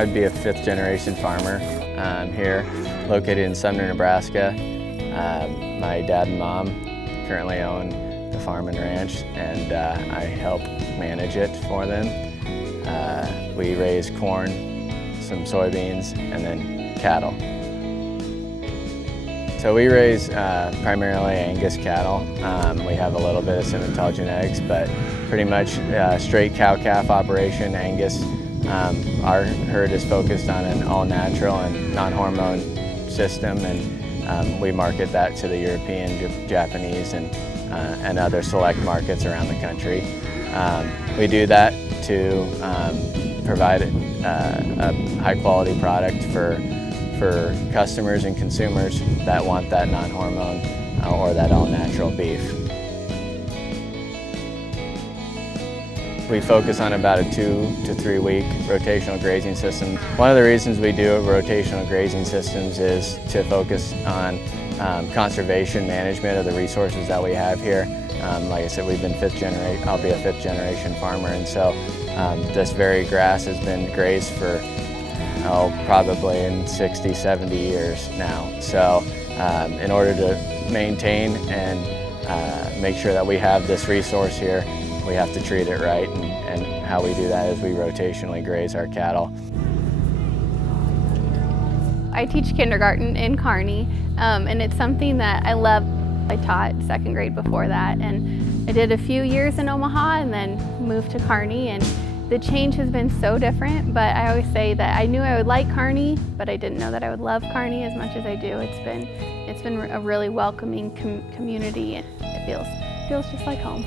I'd be a fifth-generation farmer here, located in Sumner, Nebraska. My dad and mom currently own the farm and ranch, and I help manage it for them. We raise corn, some soybeans, and then cattle. So we raise primarily Angus cattle. We have a little bit of Simmental genetics, but pretty much straight cow-calf operation, Angus. Our herd is focused on an all-natural and non-hormone system, and we market that to the European, Japanese, and other select markets around the country. We do that to provide a high-quality product for customers and consumers that want that non-hormone or that all-natural beef. We focus on about a 2 to 3 week rotational grazing system. One of the reasons we do rotational grazing systems is to focus on conservation management of the resources that we have here. Like I said, I'll be a fifth generation farmer, and so this very grass has been grazed for probably in 60, 70 years now. So in order to maintain and make sure that we have this resource here, we have to treat it right, and how we do that is we rotationally graze our cattle. I teach kindergarten in Kearney, and it's something that I love. I taught second grade before that, and I did a few years in Omaha and then moved to Kearney, and the change has been so different, but I always say that I knew I would like Kearney, but I didn't know that I would love Kearney as much as I do. It's been a really welcoming community, and it feels just like home.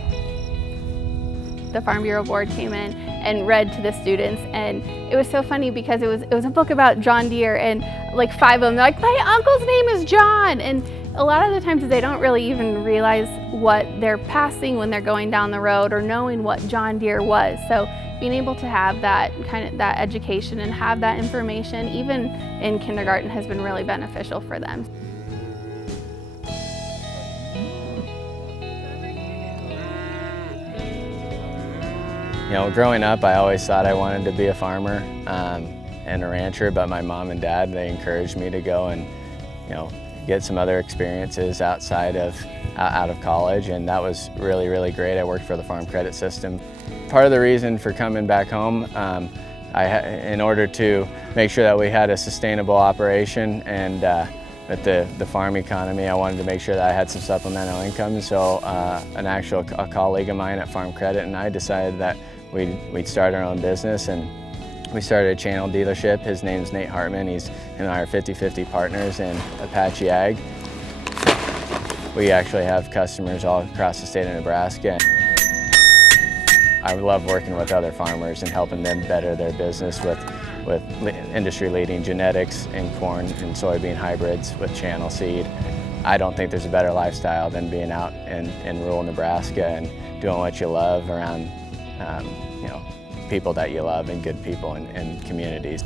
The Farm Bureau board came in and read to the students, and it was so funny because it was a book about John Deere, and like 5 of them, they're like, my uncle's name is John, and a lot of the times they don't really even realize what they're passing when they're going down the road or knowing what John Deere was. So being able to have that education and have that information, even in kindergarten, has been really beneficial for them. You know, growing up, I always thought I wanted to be a farmer and a rancher, but my mom and dad, they encouraged me to go and, you know, get some other experiences outside of out of college, and that was really, really great. I worked for the farm credit system. Part of the reason for coming back home, in order to make sure that we had a sustainable operation and with the farm economy, I wanted to make sure that I had some supplemental income. So a colleague of mine at Farm Credit and I decided that we'd start our own business, and we started a channel dealership. His name's Nate Hartman. Him and I are 50-50 partners in Apache Ag. We actually have customers all across the state of Nebraska. I love working with other farmers and helping them better their business with industry-leading genetics in corn and soybean hybrids with channel seed. I don't think there's a better lifestyle than being out in rural Nebraska and doing what you love around you know, people that you love and good people and communities.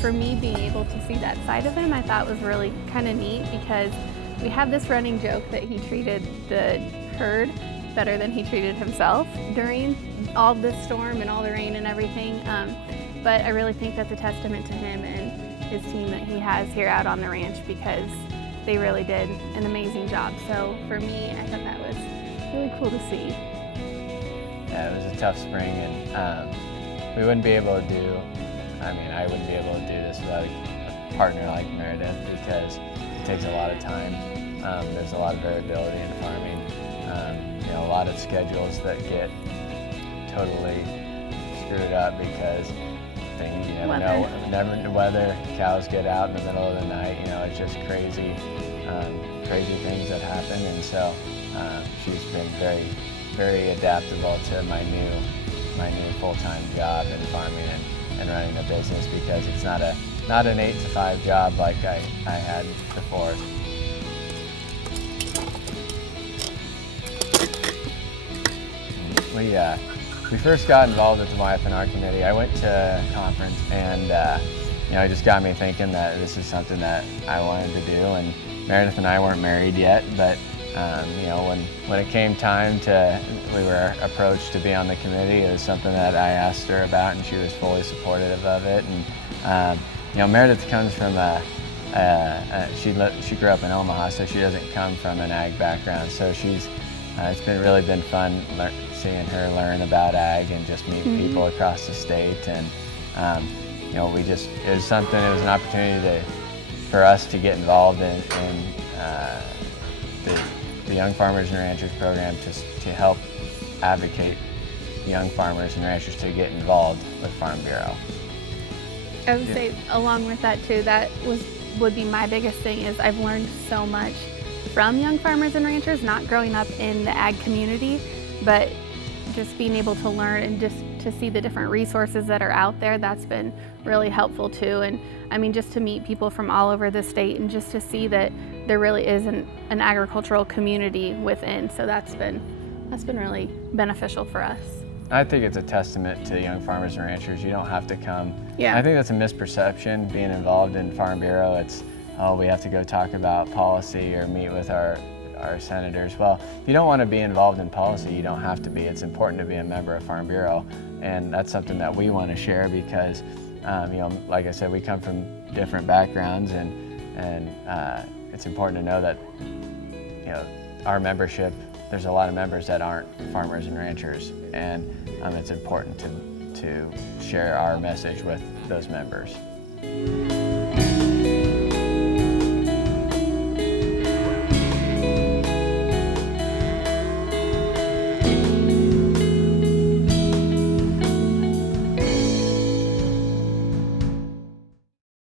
For me, being able to see that side of him, I thought was really kind of neat, because we have this running joke that he treated the herd better than he treated himself during all this storm and all the rain and everything. But I really think that's a testament to him and his team that he has here out on the ranch, because they really did an amazing job. So for me, I thought that was really cool to see. Yeah, it was a tough spring, and we wouldn't be able to do, I wouldn't be able to do this without a partner like Meredith, because it takes a lot of time. There's a lot of variability in farming. You know, a lot of schedules that get totally screwed up because things, you never know, the weather, cows get out in the middle of the night, you know, it's just crazy things that happen, and so she's been very, very adaptable to my new full-time job in farming and running a business, because it's not an 8 to 5 job like I had before. We first got involved with the YFNR committee. I went to a conference, and you know, it just got me thinking that this is something that I wanted to do. And Meredith and I weren't married yet, but When it came time we were approached to be on the committee, it was something that I asked her about, and she was fully supportive of it. And Meredith comes from she grew up in Omaha, so she doesn't come from an ag background. So it's really been fun seeing her learn about ag and just meet people across the state. And it was an opportunity for us to get involved in the Young Farmers and Ranchers program to help advocate young farmers and ranchers to get involved with Farm Bureau. I would say along with that too, would be my biggest thing is I've learned so much from young farmers and ranchers, not growing up in the ag community, but just being able to learn and just to see the different resources that are out there. That's been really helpful too. And I mean, just to meet people from all over the state and just to see that there really is an agricultural community within. So that's been really beneficial for us. I think it's a testament to young farmers and ranchers. You don't have to come. Yeah. I think that's a misperception being involved in Farm Bureau. It's, we have to go talk about policy or meet with our senators. Well, if you don't want to be involved in policy, you don't have to be. It's important to be a member of Farm Bureau, and that's something that we want to share because, like I said, we come from different backgrounds, and it's important to know that, our membership, there's a lot of members that aren't farmers and ranchers, and it's important to share our message with those members.